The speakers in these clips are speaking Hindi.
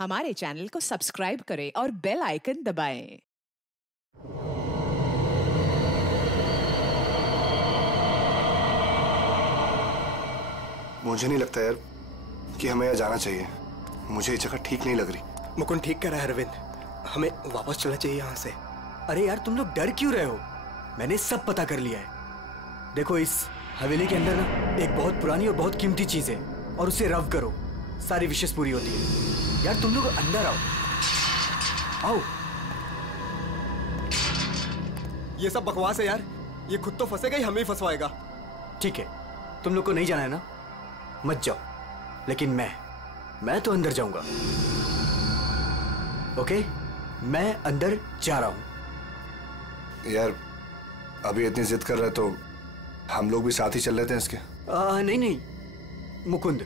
हमारे चैनल को सब्सक्राइब करें और बेल आइकन दबाएं। मुझे नहीं लगता यार कि हमें यहाँ जाना चाहिए। मुझे ये जगह ठीक नहीं लग रही। मुकुंद ठीक कह रहा है अरविंद, हमें वापस चलना चाहिए यहाँ से। अरे यार तुम लोग डर क्यों रहे हो? मैंने सब पता कर लिया है। देखो इस हवेली के अंदर ना एक बहुत पुरानी और बहुत कीमती चीज है और उसे रव करो, सारी विशेष पूरी होती है। यार तुम लोग अंदर आओ, आओ। ये सब बकवास है यार, ये खुद तो फंसेगा ही हमें ही फंसवाएगा। ठीक है, तुम लोग को नहीं जाना है ना, मत जाओ, लेकिन मैं तो अंदर जाऊंगा। ओके, मैं अंदर जा रहा हूं। यार अभी इतनी जिद कर रहे तो हम लोग भी साथ ही चल लेते हैं इसके। नहीं मुकुंद,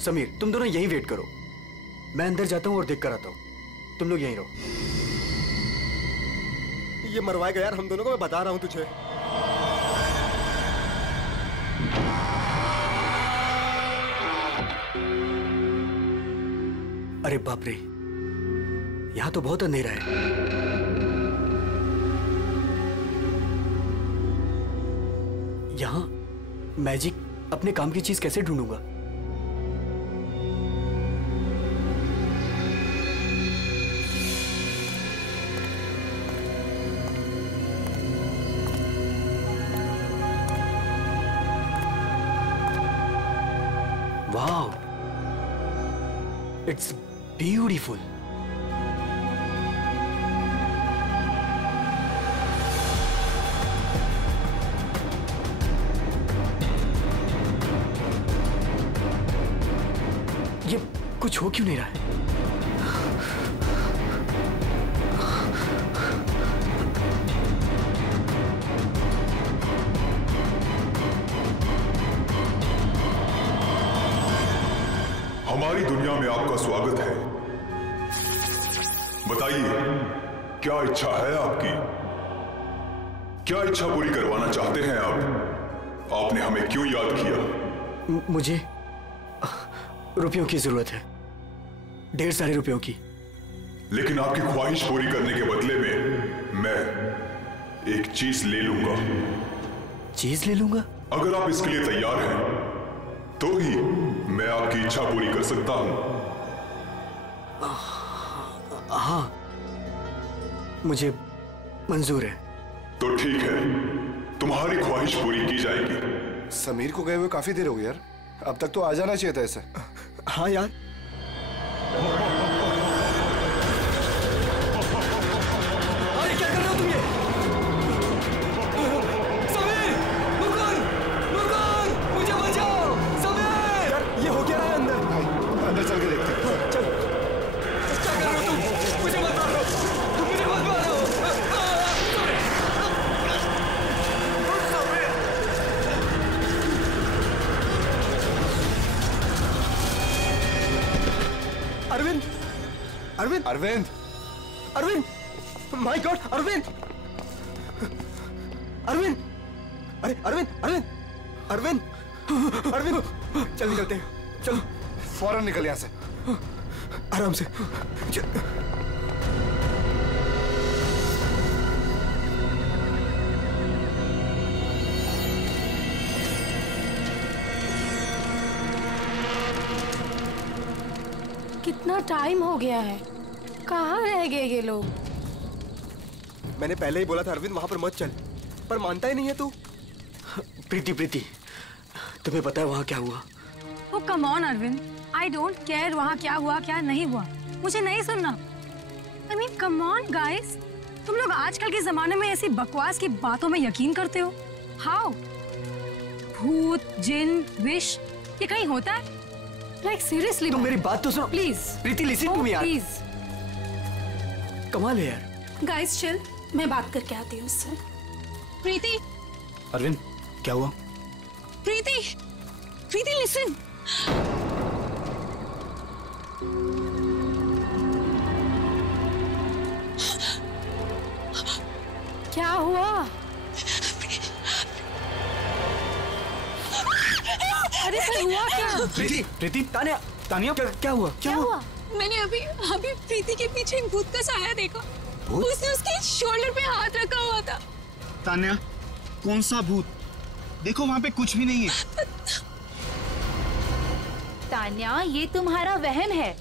समीर, तुम दोनों यहीं वेट करो। मैं अंदर जाता हूं और देख कर आता हूं। तुम लोग यहीं रहो। ये मरवाएगा यार हम दोनों को, मैं बता रहा हूं तुझे। अरे बाप रे, यहां तो बहुत अंधेरा है। यहां मैजिक अपने काम की चीज कैसे ढूंढूंगा? Wow, it's beautiful. ये कुछ हो क्यों नहीं रहा है? हमारी दुनिया में आपका स्वागत है। बताइए, क्या इच्छा है आपकी? क्या इच्छा पूरी करवाना चाहते हैं आप? आपने हमें क्यों याद किया? मुझे रुपयों की जरूरत है, ढेर सारे रुपयों की। लेकिन आपकी ख्वाहिश पूरी करने के बदले में मैं एक चीज ले लूंगा। चीज ले लूंगा? अगर आप इसके लिए तैयार हैं तो ही मैं आपकी इच्छा पूरी कर सकता हूं। हाँ, मुझे मंजूर है। तो ठीक है, तुम्हारी ख्वाहिश पूरी की जाएगी। समीर को गए हुए काफी देर हो गई यार, अब तक तो आ जाना चाहिए था ऐसे। हाँ यार, अरे क्या कर रहे हो तुम? ये समीर, मुकुंद, मुकुंद, मुझे बचाओ। समीर, यार ये हो क्या रहा है अंदर? अंदर चल के देखते हैं। चल। क्या कर रहे हो तुम? मुझे मत मारो, मुझे मत मारो। अरविंद, अरविंद, अरविंद, अरविंद, माय गॉड, अरविंद, अरविंद, अरे अरविंद, अरविंद, अरविंद, अरविंद, चल निकलते हैं, चलो। फौरन निकल यहाँ से, आराम से। कितना टाइम हो गया है, कहाँ रह गए ये लोग? मैंने पहले ही बोला था अरविंद वहां पर मत चल, पर मानता ही नहीं है तू। प्रीति, प्रीति, तुम्हें पता है वहां क्या हुआ? Oh come on Arvind, I don't care वहाँ क्या हुआ क्या नहीं हुआ, मुझे नहीं सुनना। I mean come on guys, तुम लोग आजकल के जमाने में ऐसी बकवास की बातों में यकीन करते हो? How? भूत, जिन, विश, ये कहीं होता है? Like seriously? तुम मेरी बात तो सुनो please. Preeti, listen to me यार। प्लीज। कमाल है यार। गाइस चिल, मैं बात करके आती हूँ उससे। प्रीति, अरविंद, क्या हुआ? प्रीति, प्रीति लिसन। क्या हुआ? अरे पर हुआ क्या? प्रीति, प्रीति, तानिया, तानिया, क्या हुआ? क्या हुआ? मैंने अभी प्रीति के पीछे एक भूत का साया देखा। उसने उसके शोल्डर पे हाथ रखा हुआ था। तान्या, कौन सा भूत? देखो वहाँ पे कुछ भी नहीं है। तान्या, ये तुम्हारा वहम है,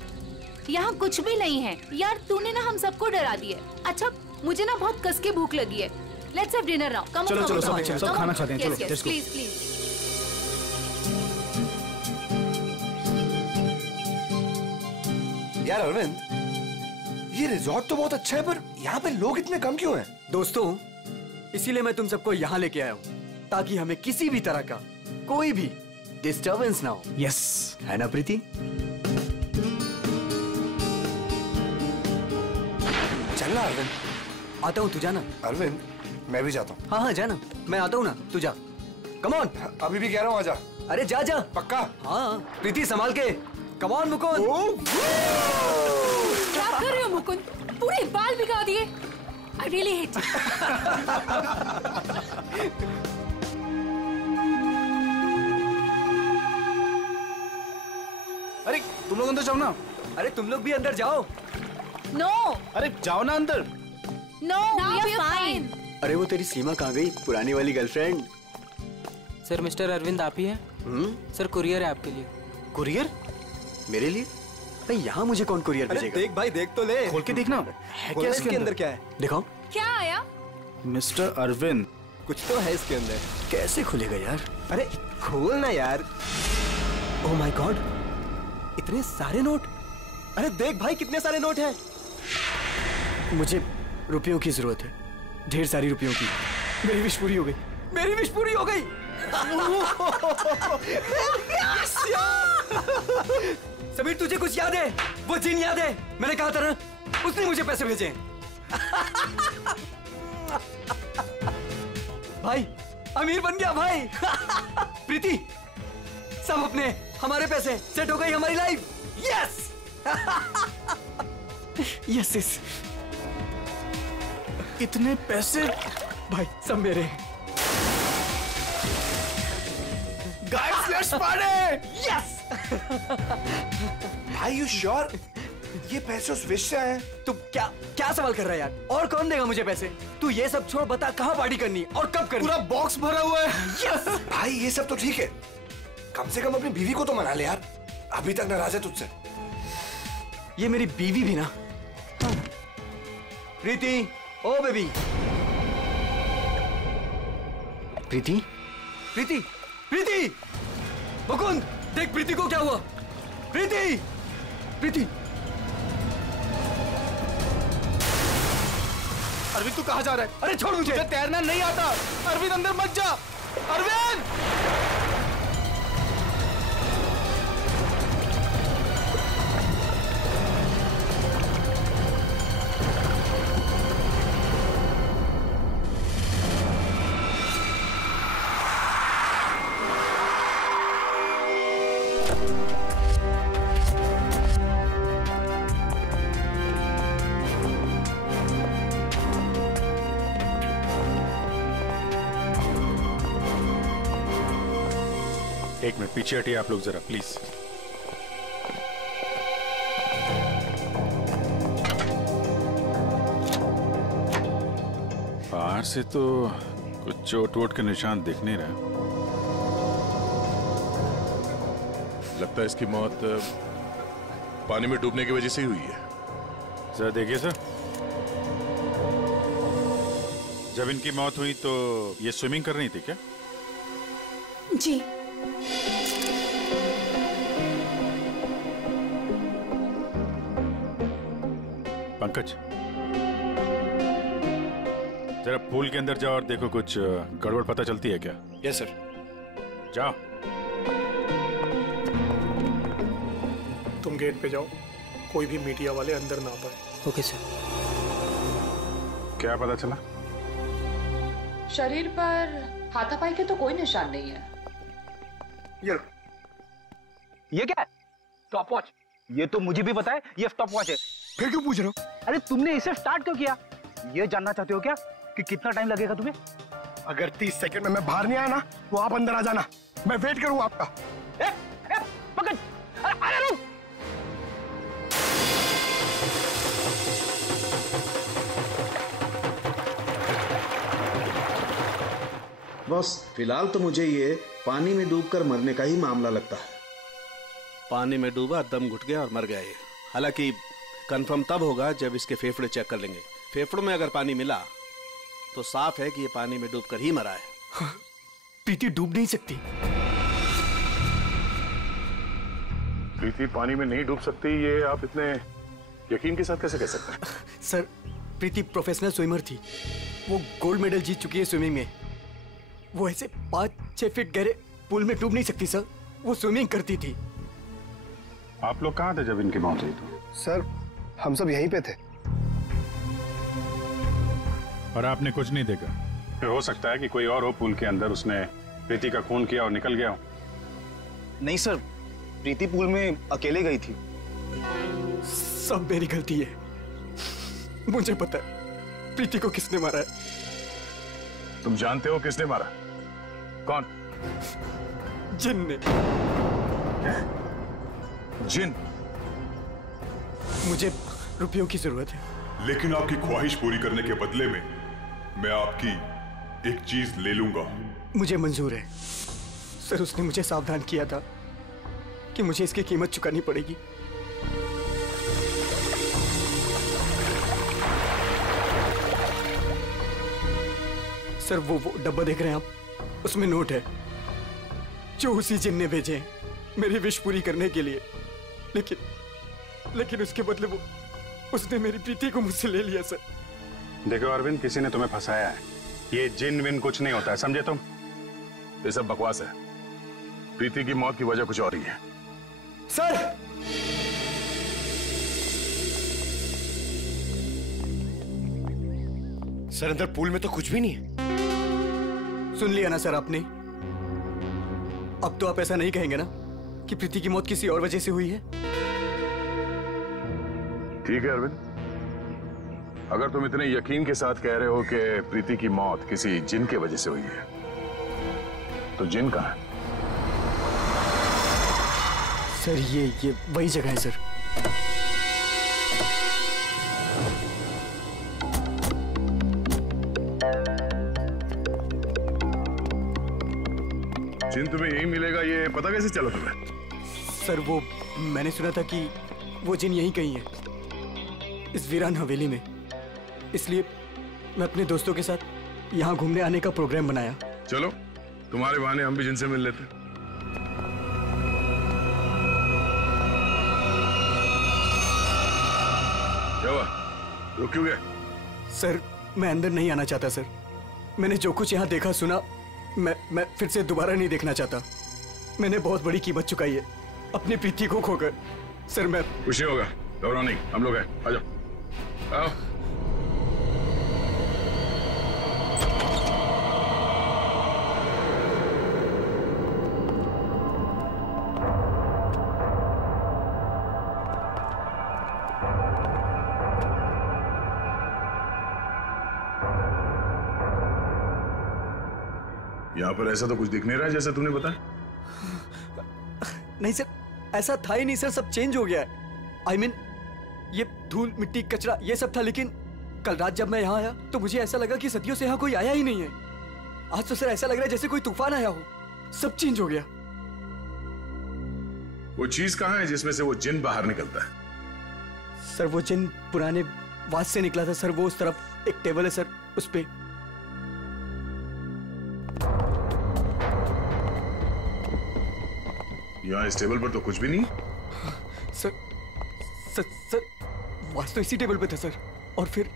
यहाँ कुछ भी नहीं है। यार तूने ना हम सबको डरा दिया। अच्छा, मुझे ना बहुत कस के भूख लगी है। Let's have dinner now. Come चलो चलो सब खाना खाते हैं। चलो लेट्स गो। Please please. यार अरविंद, ये रिजॉर्ट तो बहुत अच्छा है, पर यहाँ पे लोग इतने कम क्यों हैं? दोस्तों, इसीलिए मैं तुम सबको यहाँ लेके आया हूँ, ताकि हमें किसी भी तरह का कोई भी डिस्टर्बेंस ना हो। यस, है ना प्रीति? चलना अरविंद। आता हूँ, तू जाना। अरविंद, मैं भी जाता हूँ। हाँ हाँ जाना, मैं आता हूँ ना, तू जा। Come on. अभी भी कह रहा हूँ, आजा। अरे जा जा। पक्का? हाँ प्रीति, संभाल के। Come on Mukund. क्या कर रहे हो मुकुंद? पूरे बाल भिगा दिए। I really hate you. अरे तुम लोग अंदर जाओ ना। अरे तुम लोग भी अंदर जाओ। No, अरे जाओ ना अंदर। no, we are fine. अरे वो तेरी सीमा कहाँ गई, पुरानी वाली गर्लफ्रेंड? सर, मिस्टर अरविंद आप ही हैं? सर, कुरियर है आपके लिए। कुरियर? मेरे लिए? भाई यहाँ मुझे कौन कुरियर भेजेगा? देख भाई, देख तो ले। खोल के देखना है क्या इसके अंदर? क्या है? दिखाओ। क्या आया? मिस्टर अरविंद, कुछ तो है इसके अंदर। कैसे खुलेगा यार? अरे खोल ना यार। ओह माय गॉड, इतने सारे नोट। अरे देख भाई, कितने सारे नोट हैं। मुझे रुपयों की जरूरत है, ढेर सारी रुपयों की। मेरी विश पूरी हो गई। मेरी विश पूरी हो गई। समीर, तुझे कुछ याद है? वो जिन याद है? मैंने कहा था ना, उसने मुझे पैसे भेजे। भाई अमीर बन गया भाई। प्रीति, सब अपने हमारे पैसे, सेट हो गई हमारी लाइफ। Yes yes yes. इतने पैसे भाई सब मेरे। Guys, let's party. यस। भाई यू श्योर ये पैसे उस विश से आए हैं? तू क्या क्या सवाल कर रहा है यार? और कौन देगा मुझे पैसे? तू ये सब छोड़, बता कहाँ पार्टी करनी और कब करनी? पूरा बॉक्स भरा हुआ है। यस। भाई ये सब तो ठीक है, कम से कम अपनी बीवी को तो मना ले यार, अभी तक नाराज है तुझसे। ये मेरी बीवी भी ना। प्रीति, ओ बेबी। प्रीति, प्रीति, प्रीति। मुकुंद, देख प्रीति को क्या हुआ। प्रीति, प्रीति। अरविंद तू कहाँ जा रहा है? अरे छोड़ मुझे। तुझे तैरना नहीं आता। अरविंद अंदर मत जा। अरविंद! एक मिनट पीछे हटिए आप लोग जरा प्लीज। बाहर से तो कुछ चोट वोट के निशान दिख नहीं रहे। लगता है इसकी मौत पानी में डूबने की वजह से ही हुई है। सर देखिए सर, जब इनकी मौत हुई तो ये स्विमिंग कर रही थी क्या? जी। पंकज, जरा पूल के अंदर जाओ और देखो कुछ गड़बड़ पता चलती है क्या? Yes sir. जाओ। तुम गेट पे जाओ, कोई भी मीडिया वाले अंदर ना पाए। Okay sir. क्या पता चला? शरीर पर हाथापाई के तो कोई निशान नहीं है। ये क्या है? Stop watch. ये तो मुझे भी पता है, ये स्टॉप वॉच है। फिर क्यों पूछ रहे हो? अरे तुमने इसे स्टार्ट क्यों किया? ये जानना चाहते हो क्या कि कितना टाइम लगेगा तुम्हें? अगर 30 सेकंड में मैं बाहर नहीं आया ना, तो आप अंदर आ जाना, मैं वेट करूंगा आपका। पकड़। अरे रुक। बॉस फिलहाल तो मुझे ये पानी में डूबकर मरने का ही मामला लगता है। पानी में डूबा, दम घुट गया और मर गया ये। हालांकि कंफर्म तब होगा जब इसके फेफड़े चेक कर लेंगे। फेफड़ों में अगर पानी मिला तो साफ है कि ये पानी में डूबकर ही मरा है। हाँ, प्रीति डूब नहीं सकती। प्रीति पानी में नहीं डूब सकती, ये आप इतने यकीन के साथ कैसे कह सकते हैं? सर, प्रीति प्रोफेशनल स्विमर थी। वो गोल्ड मेडल जीत चुकी है स्विमिंग में। वो ऐसे 5-6 फीट गहरे पूल में डूब नहीं सकती सर। वो स्विमिंग करती थी। आप लोग कहाँ थे जब इनकी मौत हुई? तो सर हम सब यहीं पे थे। और आपने कुछ नहीं देखा? फिर हो सकता है कि कोई और हो पूल के अंदर, उसने प्रीति का खून किया और निकल गया हो। नहीं सर, प्रीति पूल में अकेले गई थी। सब मेरी गलती है। मुझे पता है प्रीति को किसने मारा है। तुम जानते हो किसने मारा? कौन? जिन ने। जिन? मुझे रुपयों की जरूरत है। लेकिन आपकी ख्वाहिश पूरी करने के बदले में मैं आपकी एक चीज ले लूंगा। मुझे मंजूर है सर। उसने मुझे सावधान किया था कि मुझे इसकी कीमत चुकानी पड़ेगी। सर वो डब्बा देख रहे हैं आप, उसमें नोट है जो उसी जिन ने भेजे हैं मेरी विश पूरी करने के लिए। लेकिन उसके बदले उसने मेरी प्रीति को मुझसे ले लिया सर। देखो अरविंद, किसी ने तुम्हें फंसाया है। ये जिन विन कुछ नहीं होता है, समझे तुम? ये सब बकवास है। प्रीति की मौत की वजह कुछ और ही है। सर सर अंदर पूल में तो कुछ भी नहीं है। सुन लिया ना सर आपने? अब तो आप ऐसा नहीं कहेंगे ना कि प्रीति की मौत किसी और वजह से हुई है? ठीक है अरविंद, अगर तुम इतने यकीन के साथ कह रहे हो कि प्रीति की मौत किसी जिन के वजह से हुई है, तो जिन कहाँ है? सर ये वही जगह है सर। जिन तुम्हें यही मिलेगा, ये पता कैसे चला तुम्हें? सर वो मैंने सुना था कि वो जिन यहीं कहीं है, इस वीरान हवेली में। इसलिए मैं अपने दोस्तों के साथ यहाँ घूमने आने का प्रोग्राम बनाया। चलो तुम्हारे बहाने हम भी जिनसे मिल लेते। क्या हुआ, रुक क्यों गए? सर मैं अंदर नहीं आना चाहता सर। मैंने जो कुछ यहाँ देखा सुना, मैं फिर से दोबारा नहीं देखना चाहता। मैंने बहुत बड़ी कीमत चुकाई है अपनी प्रीति को खोकर। सर मैं खुशी होगा, घबराओ नहीं, हम लोग हैं। आ जाओ, आओ। यहाँ पर ऐसा तो कुछ दिख नहीं रहा है जैसा तूने बताया। नहीं सर, ऐसा था ही नहीं सर। सब चेंज हो गया है। I mean, ये धूल मिट्टी कचरा ये सब था, लेकिन कल रात जब मैं यहाँ आया तो मुझे ऐसा लगा कि सदियों से यहाँ कोई आया ही नहीं है। आज तो सर ऐसा लग रहा है जैसे कोई तूफान आया हो। सब चेंज हो गया। वो चीज कहाँ है जिसमें से वो जिन बाहर निकलता है? सर वो जिन पुराने वास से निकला था सर। वो उस तरफ एक टेबल है सर, उस पे। यहाँ इस टेबल पर तो कुछ भी नहीं। सर वास तो इसी टेबल पे था सर। और फिर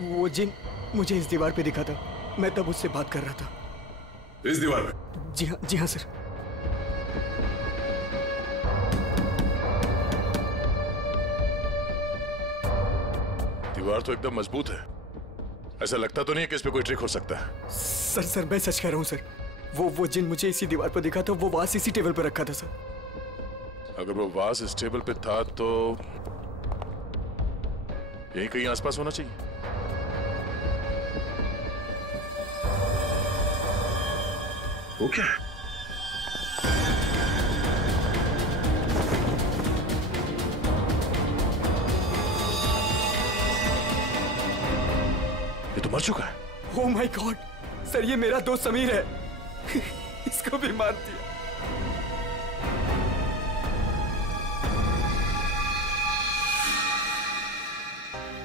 वो जिन मुझे इस दीवार पे दिखा था। मैं तब उससे बात कर रहा था। इस दीवार पे? जी हाँ सर। दीवार तो एकदम मजबूत है, ऐसा लगता तो नहीं है कि इस पे कोई ट्रिक हो सकता है। सर मैं सच कह रहा हूँ सर। वो जिन मुझे इसी दीवार पर दिखा था। वो वास इसी टेबल पर रखा था सर। अगर वो वास इस टेबल पे था तो यही कहीं आसपास होना चाहिए। वो क्या है? ये तो मर चुका है। ओह माय गॉड सर ये मेरा दोस्त समीर है। इसको भी मार दिया।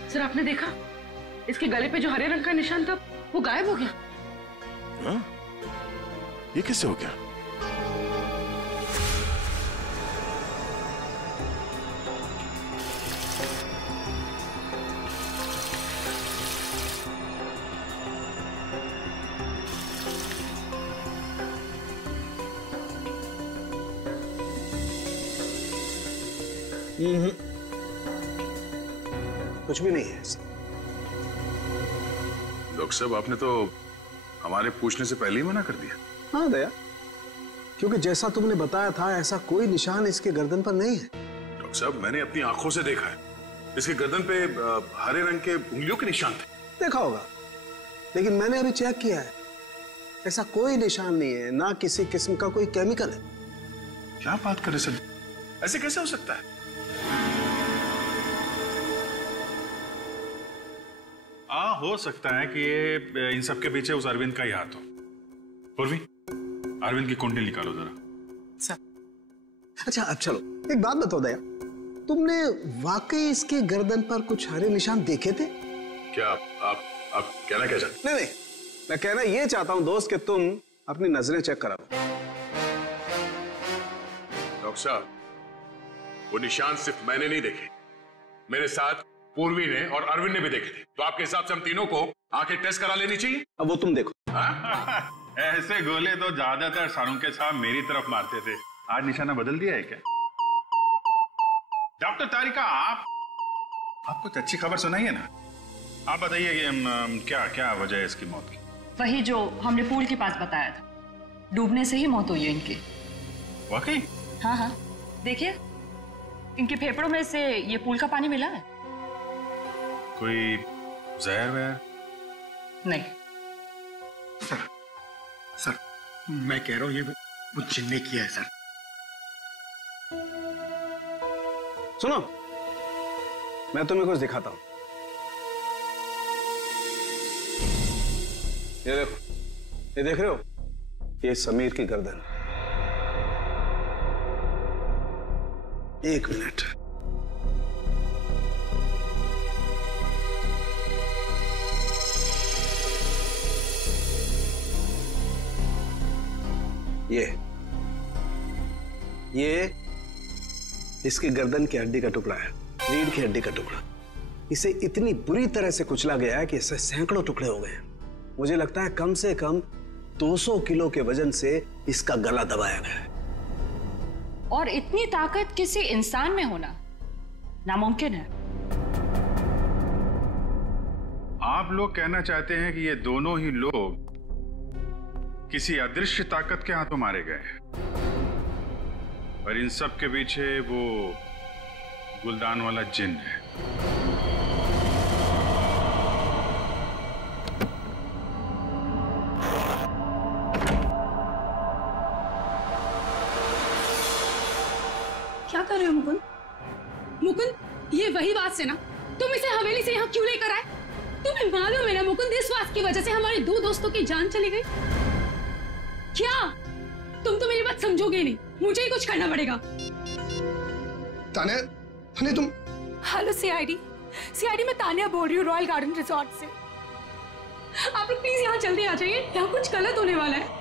सर आपने देखा इसके गले पे जो हरे रंग का निशान था वो गायब हो गया। हाँ? ये किससे हो गया? कुछ भी नहीं है। डॉक्टर साहब आपने तो हमारे पूछने से पहले ही मना कर दिया। हाँ दया, क्योंकि जैसा तुमने बताया था ऐसा कोई निशान इसके गर्दन पर नहीं है। डॉक्टर साहब मैंने अपनी आंखों से देखा है, इसके गर्दन पे हरे रंग के उंगलियों के निशान थे। देखा होगा, लेकिन मैंने अभी चेक किया है, ऐसा कोई निशान नहीं है, ना किसी किस्म का कोई केमिकल है। क्या बात कर रहे सर, ऐसे कैसे हो सकता है? हो सकता है कि ये इन सब के पीछे उस अरविंद का ही हाथ हो। पूर्वी, अरविंद की कुंडली निकालो जरा। अच्छा अब चलो एक बात बताओ दया, तुमने वाकई इसके गर्दन पर कुछ हरे निशान देखे थे? क्या आप कहना क्या चाहते? नहीं, मैं कहना ये चाहता हूं दोस्त कि तुम अपनी नजरें चेक कराओ। डॉक्टर साहब, वो निशान सिर्फ मैंने नहीं देखे, मेरे साथ पूर्वी ने और अरविंद ने भी देखे थे। तो आपके हिसाब से हम तीनों को आंखें टेस्ट करा लेनी चाहिए। अब वो तुम देखो। ऐसे गोले तो ज्यादातर सारुंके साहब मेरी तरफ मारते थे, आज निशाना बदल दिया है क्या? डॉक्टर तारिका, आप कुछ अच्छी खबर सुनाइए ना। आप बताइए क्या क्या वजह है इसकी मौत की? वही जो हमने पूल के पास बताया था, डूबने से ही मौत हुई है इनकी। वाकई? हाँ, देखिए इनके फेफड़ों में से ये पूल का पानी मिला है। कोई जहर वहर? नहीं सर, मैं कह रहा हूं ये वो जिन ने किया है सर। सुनो, मैं तुम्हें कुछ दिखाता हूं। ये देखो, ये देख रहे हो, ये समीर की गर्दन। एक मिनट, ये इसकी गर्दन की हड्डी का टुकड़ा है, रीढ़ की हड्डी का टुकड़ा। इसे इतनी बुरी तरह से कुचला गया है कि इससे सैकड़ों टुकड़े हो गए। मुझे लगता है कम से कम 200 किलो के वजन से इसका गला दबाया गया है। और इतनी ताकत किसी इंसान में होना नामुमकिन है। आप लोग कहना चाहते हैं कि ये दोनों ही लोग किसी अदृश्य ताकत के हाथों मारे गए हैं, पर इन सब के पीछे वो गुलदान वाला जिन है। क्या कर रहे हो मुकुंद? मुकुंद, ये वही बात से ना तुम इसे हवेली से यहाँ क्यों लेकर आए? तुम्हें मालूम है ना मुकुंद, इस बात की वजह से हमारे 2 दोस्तों की जान चली गई। क्या तुम तो मेरी बात समझोगे नहीं, मुझे ही कुछ करना पड़ेगा। तान्या, तुम? हेलो सीआईडी मैं तान्या बोल रही हूँ, रॉयल गार्डन रिजॉर्ट से। आप लोग प्लीज यहाँ जल्दी आ जाइए, यहाँ कुछ गलत होने वाला है।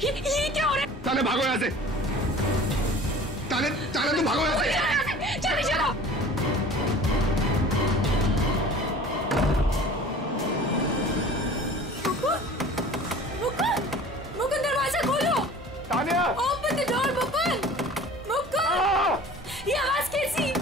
ये क्या हो रहा है? तान्या भागो यहाँ से। तान्या तुम भागो यहाँ से। जल्दी चलो। मुकुंद, दरवाजा खोलो। Tanya, open the door Mukund. ये आवाज कैसी?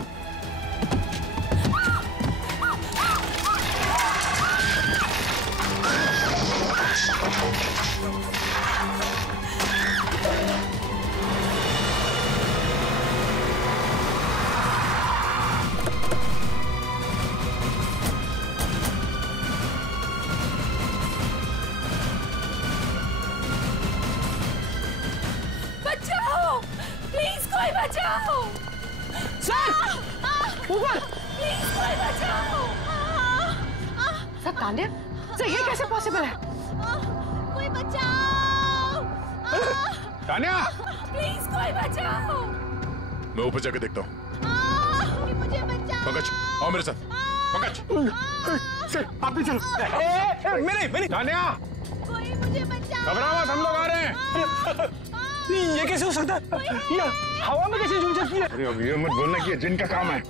बचाओ, प्लीज कोई बचाओ। सर! ऊपर। प्लीज कोई बचाओ। सर तान्या, सर ये कैसे पॉसिबल है? कोई बचाओ। तान्या, प्लीज कोई बचाओ। मैं ऊपर जाके देखता हूँ। मुझे बचाओ। पंकज, आओ मेरे साथ। पंकज, सर आप भी चलो। मेरी तान्या, कोई मुझे बचाओ। घबराओ मत, हम लोग आ रहे हैं। ये कैसे हो सकता है? ये हवा में कैसे झूल सकती है? अरे अब ये मत बोलना कि ये जिन का काम है।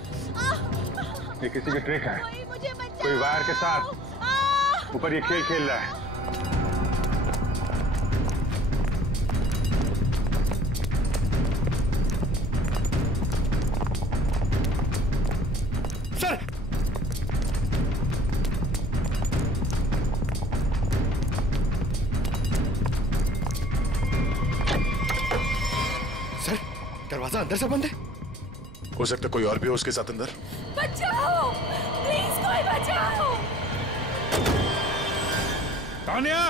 ये किसी की ट्रिक है। कोई वायर के साथ ऊपर ये खेल रहा है। सर, सर दरवाजा अंदर से बंद है। हो सकता है कोई और भी हो उसके साथ अंदर। बचाओ, प्लीज कोई बचाओ। तान्या,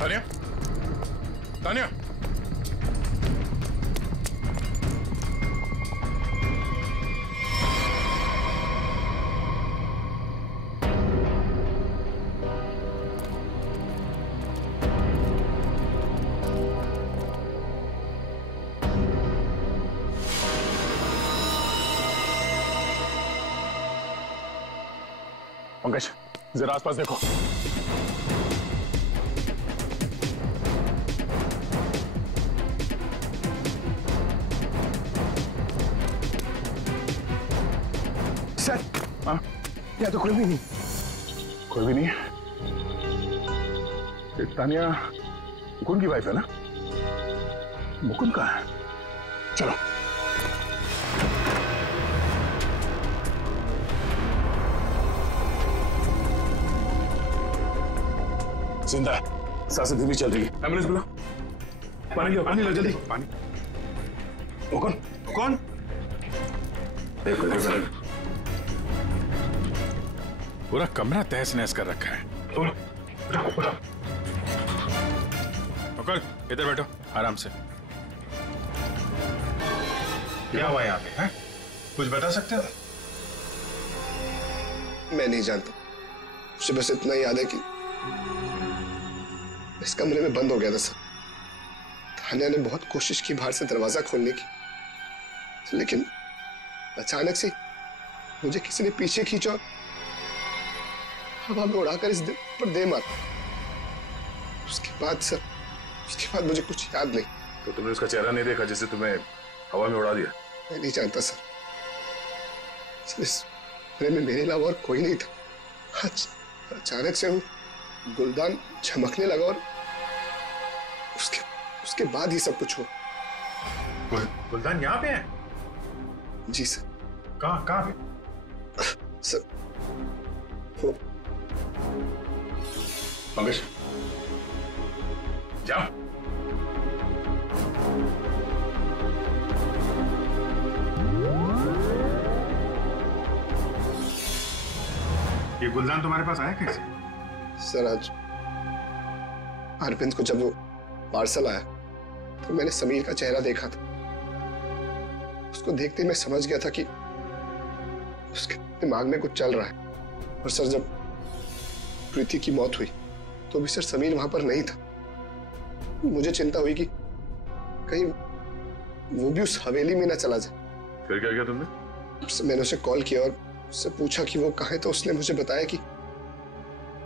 तान्या, तान्या, पंकज जरा आसपास देखो। सर, यहाँ तो कोई भी नहीं। कोई भी नहीं है। तान्या मुकुंद की वाइफ है ना? मुकुंद कहाँ है? चलो। जिंदा है, सांसें धीमी चल रही है। एम्बुलेंस बुला। पानी लो, पानी लो जल्दी। पानी। वो कौन? कौन? देखो देखो। पूरा कमरा तहस नहस कर रखा है। मुकुल, इधर बैठो आराम से। क्या हुआ यहाँ पे? कुछ बता सकते हो? मैं नहीं जानता, मुझे बस इतना याद है कि इस कमरे में बंद हो गया था सर। तान्या ने बहुत कोशिश की बाहर से दरवाजा खोलने की, लेकिन अचानक से मुझे किसी ने पीछे खींचा और हवा में उड़ाकर इस दिल पर दे मारा। उसके बाद सर, उसके बाद मुझे कुछ याद नहीं। तो तुमने उसका चेहरा नहीं देखा जिसे तुम्हें हवा में उड़ा दिया? मैं नहीं जानता सर, इस कमरे में मेरे अलावा और कोई नहीं था। अचानक से वो गुलदान चमकने लगा और उसके बाद ही सब कुछ हुआ। गुलदान यहाँ पे है? जी सर। कहाँ पे? सर वो पंकज जाओ। ये गुलदान तुम्हारे पास आया कैसे? सर आज अरविंद को जब वो पार्सल आया तो मैंने समीर का चेहरा देखा था। उसको देखते ही मैं समझ गया था कि उसके दिमाग में कुछ चल रहा है। और सर जब प्रीति की मौत हुई तो भी सर समीर वहां पर नहीं था। मुझे चिंता हुई कि कहीं वो भी उस हवेली में ना चला जाए। फिर क्या किया तुमने? मैंने उसे कॉल किया और उससे पूछा कि वो कहाँ है, तो उसने मुझे बताया कि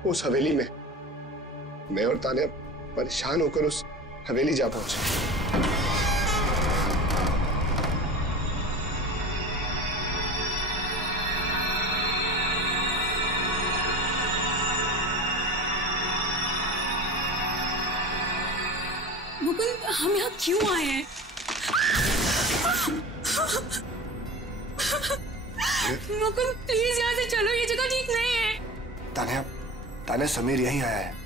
वो उस हवेली में। मैं और तान्या परेशान होकर उस हवेली जा पहुंचे। मुकुंद, हम यहाँ क्यों आए हैं? मुकुंद प्लीज यहाँ से चलो, ये जगह ठीक नहीं है। तान्या समीर यहीं आया है।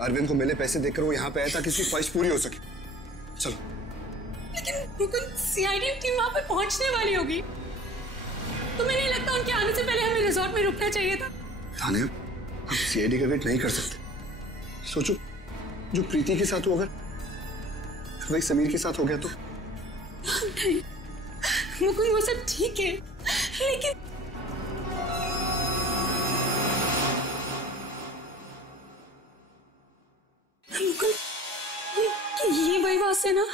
अरविंद को मैंने पैसे देकर वो यहाँ पे आया ताकि उसकी ख्वाहिश पूरी हो सके। चलो। लेकिन मुकुंद, सीआईडी टीम वहाँ पे पहुँचने वाली होगी। तुम्हें नहीं लगता उनके आने से पहले हमें रिजॉर्ट में रुकना चाहिए था? तान्या, हम सीआईडी का वेट नहीं कर सकते। सोचो, जो प्रीति के साथ हो, अगर वही समीर के साथ हो गया तो? नहीं, मुकुंद वो सब ठीक है, लेकिन मुकुंद ये वही बात है ना?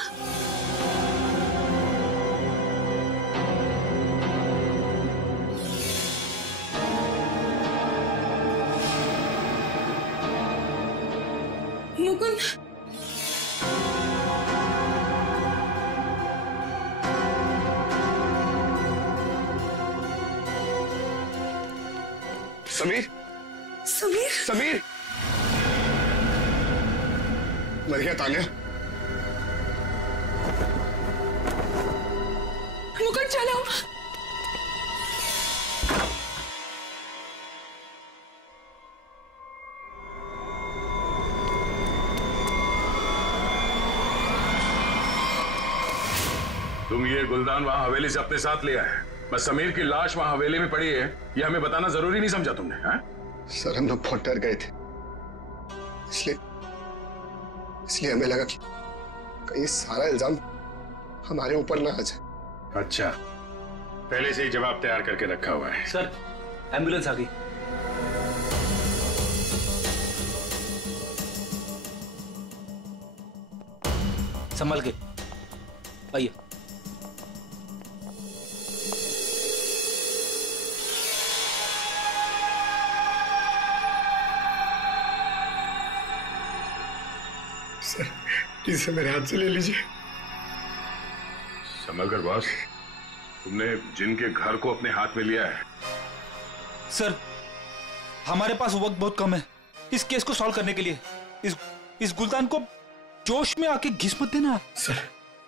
मुकुंद समीर समीर समीर मर गया तान्या। मुकुंद चलो। तुम ये गुलदान वहां हवेली से अपने साथ लिया है, बस समीर की लाश वहां हवेली में पड़ी है, ये हमें बताना जरूरी नहीं समझा तुमने? सर हम लोग बहुत डर गए थे, इसलिए हमें लगा कि कहीं सारा इल्जाम हमारे ऊपर ना आ जाए। अच्छा, पहले से ही जवाब तैयार करके रखा हुआ है। सर एम्बुलेंस आ गई। संभल के आइए। सर प्लीज मेरे हाथ से ले लीजिए। संभल कर बॉस, तुमने जिन के घर को अपने हाथ में लिया है। सर हमारे पास वक्त बहुत कम है इस केस को सॉल्व करने के लिए। इस गुलदान को जोश में आके घिस मत देना। सर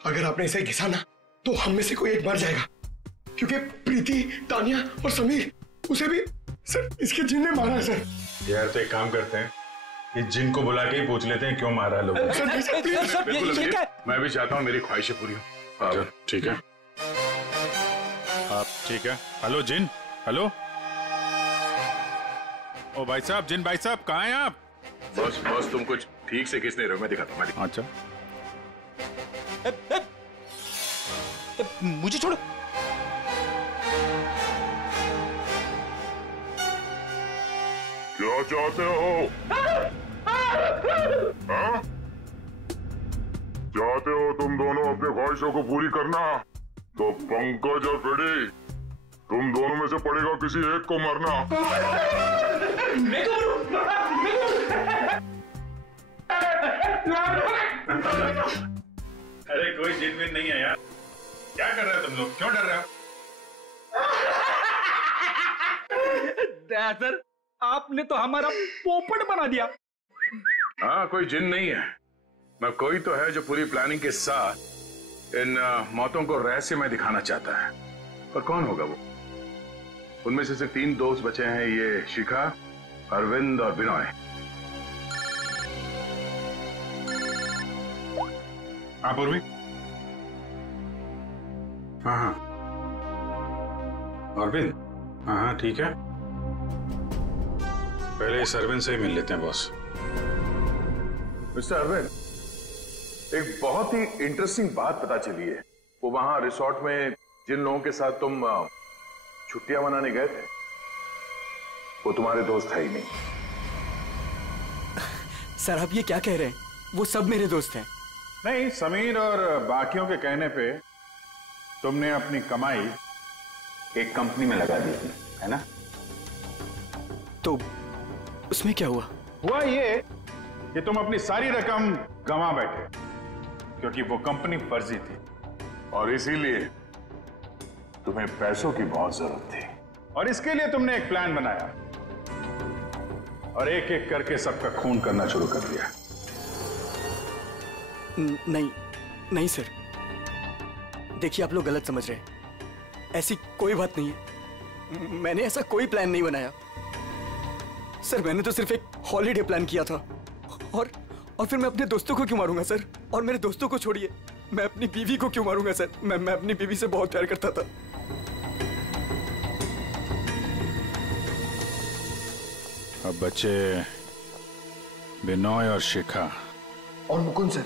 अगर आपने इसे घिसा ना तो हम में से कोई एक मर जाएगा, क्योंकि प्रीति, तानिया और समीर उसे भी सर इसके जिन ने मारा है। सर यार तो एक काम करते हैं, इस जिन को बुला के ही पूछ लेते हैं क्यों मारा है लोगों को। मैं भी चाहता हूँ मेरी ख्वाहिशें पूरी हो। ठीक है आप ठीक है। हेलो जिन, हेलो। ओ भाई साहब, जिन भाई साहब कहाँ हैं आप? बस बस तुम कुछ ठीक से किस नहीं रहे हो, मैं दिखाता हूँ। अच्छा मुझे छोड़ो। क्या चाहते हो? हाँ? चाहते हो तुम दोनों अपने ख्वाहिशों को पूरी करना, तो पंकज और फ्रेडी तुम दोनों में से पड़ेगा किसी एक को मरना। अरे कोई जिन विन नहीं है यार, क्या कर रहे हो तुम लोग, क्यों डर रहे हो? सर आपने तो हमारा पोपट बना दिया। हाँ कोई जिन नहीं है, मैं कोई तो है जो पूरी प्लानिंग के साथ इन मौतों को रहस्यमय दिखाना चाहता है। पर कौन होगा वो? उनमें से सिर्फ 3 दोस्त बचे हैं, ये शिखा, अरविंद और बिनॉय। हाँ पूर्वी। हाँ हाँ अरविंद, हाँ हाँ ठीक है। पहले इस अरविंद से ही मिल लेते हैं बॉस। मिस्टर अरविंद, एक बहुत ही इंटरेस्टिंग बात पता चली है। वो वहां रिसोर्ट में जिन लोगों के साथ तुम छुट्टियां मनाने गए थे, वो तुम्हारे दोस्त है ही नहीं। सर आप ये क्या कह रहे हैं? वो सब मेरे दोस्त हैं। नहीं, समीर और बाकियों के कहने पे तुमने अपनी कमाई एक कंपनी में लगा दी थी, है ना? तो उसमें क्या हुआ? हुआ ये कि तुम अपनी सारी रकम गंवा बैठे, क्योंकि वो कंपनी फर्जी थी और इसीलिए तुम्हें पैसों की बहुत जरूरत थी। और इसके लिए तुमने एक प्लान बनाया और एक एक करके सबका खून करना शुरू कर दिया। नहीं नहीं सर, देखिए आप लोग गलत समझ रहे हैं। ऐसी कोई बात नहीं है, मैंने ऐसा कोई प्लान नहीं बनाया। सर मैंने तो सिर्फ एक हॉलीडे प्लान किया था और फिर मैं अपने दोस्तों को क्यों मारूंगा सर? और मेरे दोस्तों को छोड़िए, मैं अपनी बीवी को क्यों मारूंगा सर? मैं अपनी बीवी से बहुत प्यार करता था। अब बच्चे बिनॉय और शिखा और मुकुंद सर।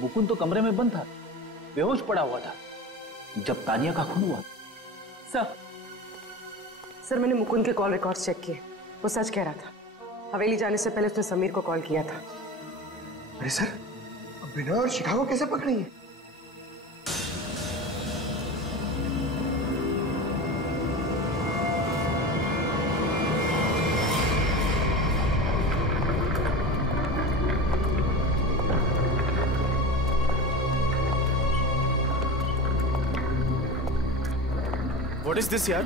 मुकुंद तो कमरे में बंद था, बेहोश पड़ा हुआ था। जब तानिया का खून हुआ? सर मैंने मुकुंद के कॉल रिकॉर्ड्स चेक किए, वो सच कह रहा था। हवेली जाने से पहले उसने समीर को कॉल किया था। अरे सर, अब बिनोय और शिकागो कैसे पकड़ेंगे? What is this यार?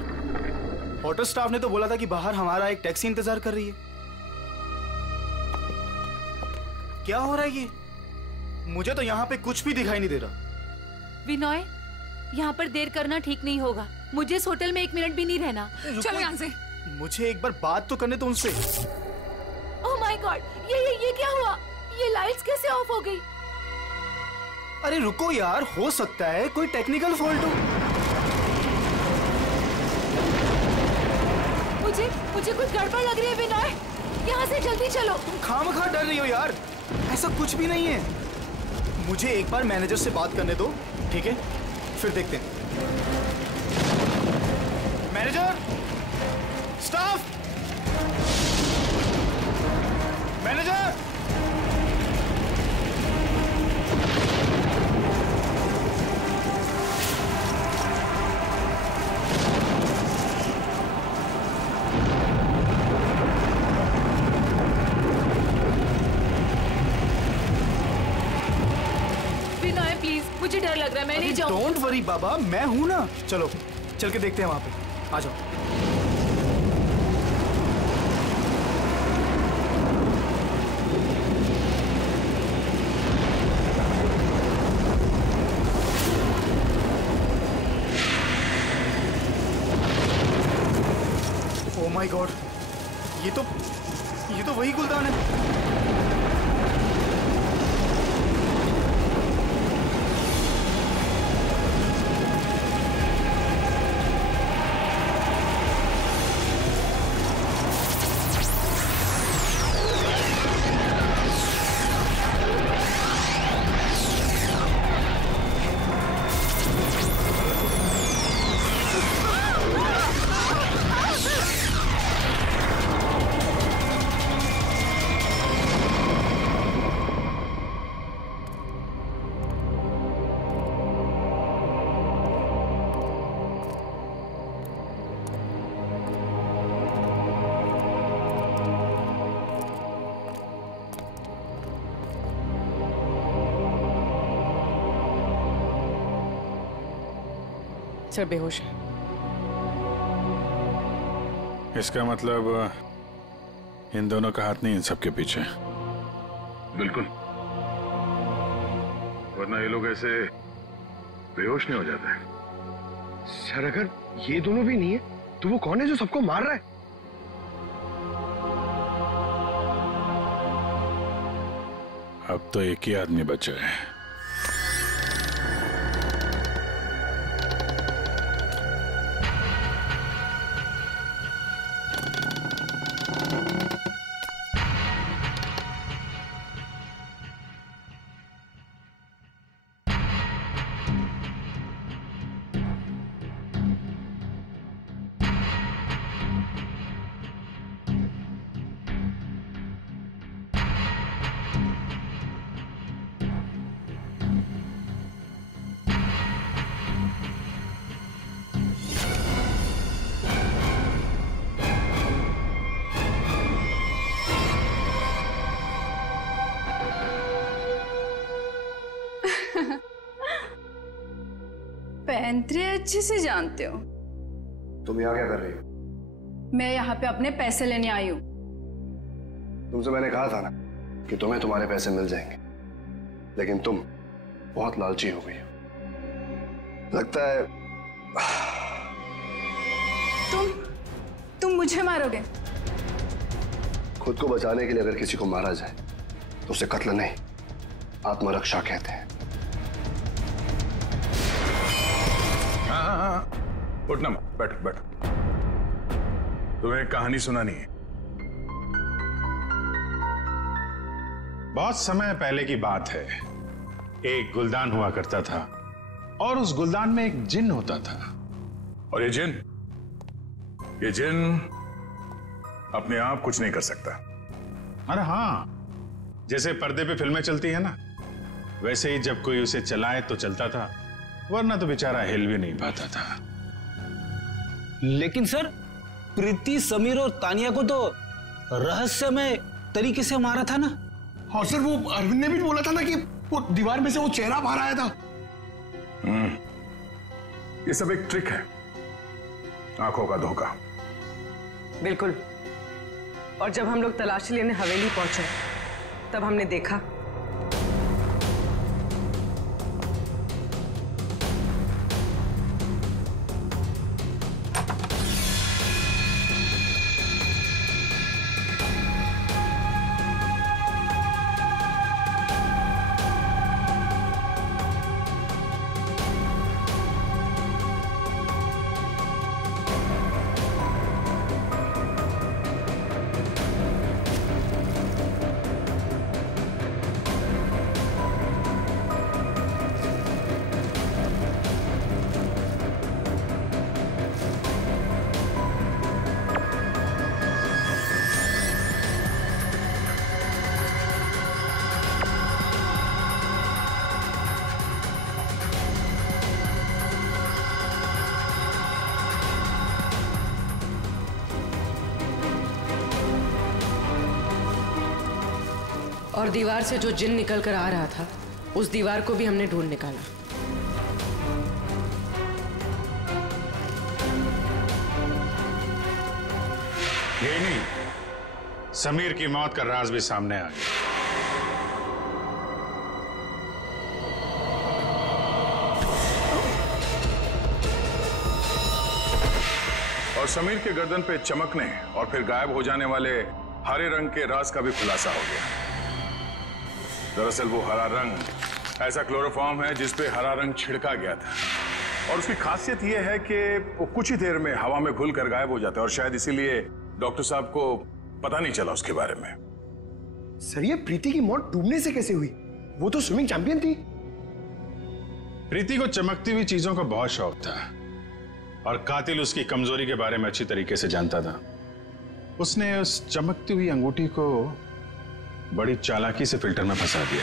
होटल स्टाफ ने तो बोला था कि बाहर हमारा एक टैक्सी इंतजार कर रही है। क्या हो रहा है ये? मुझे तो यहाँ पे कुछ भी दिखाई नहीं दे रहा। विनोय, यहाँ पर देर करना ठीक नहीं होगा। मुझे इस होटल में 1 मिनट भी नहीं रहना। चलो यहाँ से। मुझे एक बार बात तो करने दो उनसे। ओह माय गॉड, ये क्या हुआ? ये लाइट्स कैसे ऑफ हो गई? अरे रुको यार, हो सकता है कोई टेक्निकल फॉल्ट हो। मुझे कुछ गड़बड़ लग रही है विनोय, यहाँ से जल्दी चलो। तुम खामखा डर रही हो यार, ऐसा कुछ भी नहीं है। मुझे एक बार मैनेजर से बात करने दो, ठीक है? फिर देखते हैं। Manager, staff, manager. मुझे डर लग रहा है, मैं नहीं जाऊंगी। डोंट वरी बाबा, मैं हूं ना। चलो चल के देखते हैं वहां पे। आ जाओ। ओह माय गॉड, ये तो वही गुलदान है। सर बेहोश है। इसका मतलब इन दोनों का हाथ नहीं इन सबके पीछे। बिल्कुल, वरना ये लोग ऐसे बेहोश नहीं हो जाते। सर अगर ये दोनों भी नहीं है तो वो कौन है जो सबको मार रहा है? अब तो एक ही आदमी बचा है। पैंतरे अच्छे से जानते हो। तुम यहाँ क्या कर रही हो? मैं यहाँ पे अपने पैसे लेने आई हूँ। तुमसे मैंने कहा था ना कि तुम्हें तुम्हारे पैसे मिल जाएंगे, लेकिन तुम बहुत लालची हो गई हो। लगता है तुम मुझे मारोगे। खुद को बचाने के लिए अगर किसी को मारा जाए तो उसे कत्ल नहीं, आत्मरक्षा कहते हैं। हाँ, उठना मत, बैठो बैठो। तुम्हें एक कहानी सुनानी है। बहुत समय पहले की बात है। एक गुलदान हुआ करता था और उस गुलदान में एक जिन होता था। और ये जिन अपने आप कुछ नहीं कर सकता। अरे हाँ, जैसे पर्दे पे फिल्में चलती है ना, वैसे ही जब कोई उसे चलाए तो चलता था, वरना तो बेचारा हिल भी नहीं पाता था। लेकिन सर, प्रीति, समीर और तानिया को तो रहस्यमय तरीके से मारा था ना। हाँ सर, वो अरविंद ने भी बोला था ना कि वो दीवार में से वो चेहरा बाहर आया था। ये सब एक ट्रिक है, आंखों का धोखा। बिल्कुल। और जब हम लोग तलाशी लेने हवेली पहुंचे तब हमने देखा और दीवार से जो जिन निकल कर आ रहा था, उस दीवार को भी हमने ढूंढ निकाला। यही नहीं, समीर की मौत का राज भी सामने आ गया। और समीर के गर्दन पे चमकने और फिर गायब हो जाने वाले हरे रंग के राज का भी खुलासा हो गया। दरअसल वो हरा रंग ऐसा क्लोरोफॉर्म है जिसपे हरा रंग छिड़का गया था, और उसकी खासियत यह है कि वो कुछ ही देर में हवा में घुल कर गायब हो जाता है, और शायद इसीलिए डॉक्टर साहब को पता नहीं चला उसके बारे में। सर, ये प्रीति की मौत डूबने से कैसे हुई? वो तो स्विमिंग चैंपियन थी। प्रीति को चमकती हुई चीजों का बहुत शौक था, और कातिल उसकी कमजोरी के बारे में अच्छी तरीके से जानता था। उसने उस चमकती हुई अंगूठी को बड़ी चालाकी से फिल्टर में फंसा दिया।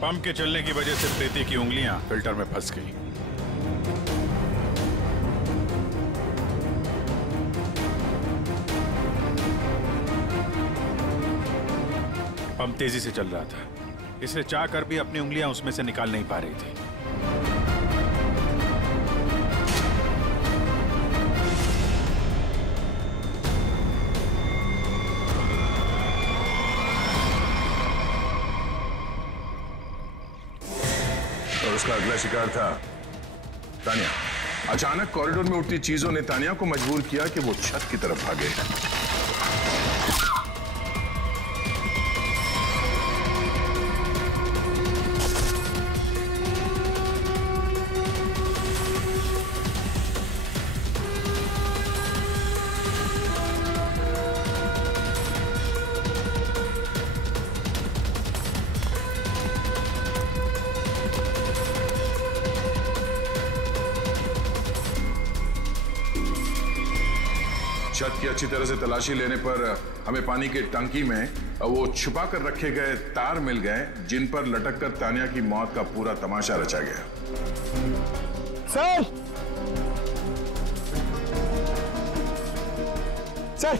पंप के चलने की वजह से प्रीति की उंगलियां फिल्टर में फंस गई। पंप तेजी से चल रहा था, इसलिए चाहकर भी अपनी उंगलियां उसमें से निकाल नहीं पा रही थी। और उसका अगला शिकार था तानिया। अचानक कॉरिडोर में उठती चीजों ने तानिया को मजबूर किया कि वो छत की तरफ भागे। छत की अच्छी तरह से तलाशी लेने पर हमें पानी की टंकी में वो छुपा कर रखे गए तार मिल गए, जिन पर लटक कर तानिया की मौत का पूरा तमाशा रचा गया। सर, सर,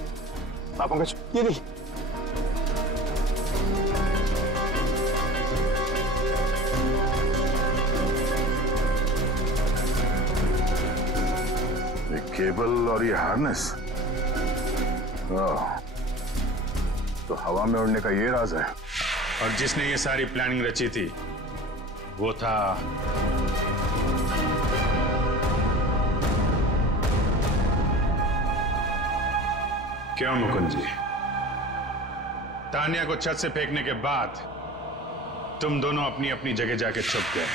आप पंकज, ये नहीं। ये केबल और ये हार्नेस, तो हवा में उड़ने का ये राज है। और जिसने ये सारी प्लानिंग रची थी वो था क्यों मुकुंद जी? तानिया को छत से फेंकने के बाद तुम दोनों अपनी अपनी जगह जाके छुप गए।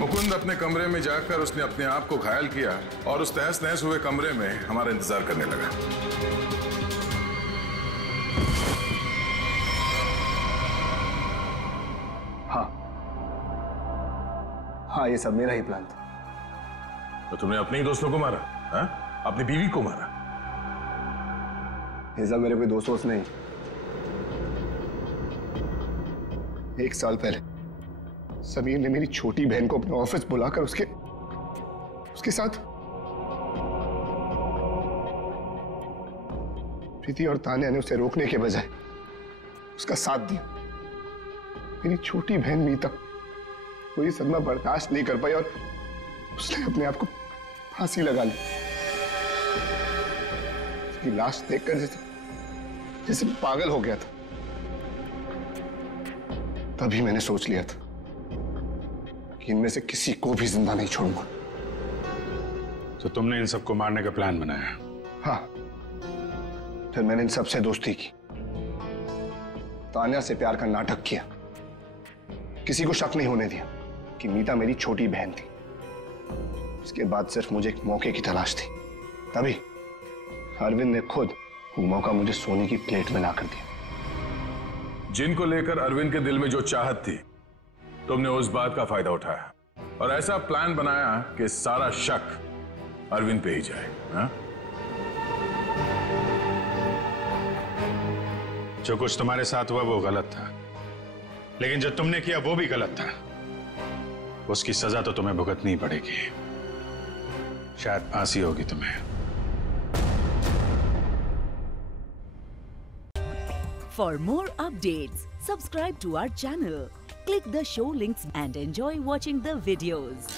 मुकुंद अपने कमरे में जाकर उसने अपने आप को घायल किया और उस तहस नहस हुए कमरे में हमारा इंतजार करने लगा। हाँ, ये सब मेरा ही प्लान था। तो तुमने अपने ही दोस्तों को मारा? हा? अपनी बीवी को मारा? ये सब मेरे कोई दोस्त नहीं। 1 साल पहले समीर ने मेरी छोटी बहन को अपने ऑफिस बुलाकर उसके साथ प्रीति और तान्या ने उसे रोकने के बजाय उसका साथ दिया। मेरी छोटी बहन मीता कोई सदमा बर्दाश्त नहीं कर पाई और उसने अपने आप को फांसी लगा ली। उसकी लाश देखकर जैसे पागल हो गया था। तभी मैंने सोच लिया था कि इनमें से किसी को भी जिंदा नहीं छोड़ूंगा। तो तुमने इन सबको मारने का प्लान बनाया? हाँ, फिर मैंने इन सबसे दोस्ती की, तान्या से प्यार का नाटक किया, किसी को शक नहीं होने दिया कि मीता मेरी छोटी बहन थी। उसके बाद सिर्फ मुझे एक मौके की तलाश थी, तभी अरविंद ने खुद वो मौका मुझे सोने की प्लेट में ला कर दिया। जिनको लेकर अरविंद के दिल में जो चाहत थी, तुमने उस बात का फायदा उठाया और ऐसा प्लान बनाया कि सारा शक अरविंद पे ही जाए। हा? जो कुछ तुम्हारे साथ हुआ वो गलत था, लेकिन जो तुमने किया वो भी गलत था। उसकी सजा तो तुम्हें भुगतनी ही पड़ेगी। शायद फांसी होगी तुम्हें। For more updates, subscribe to our channel, click the show links and enjoy watching the videos.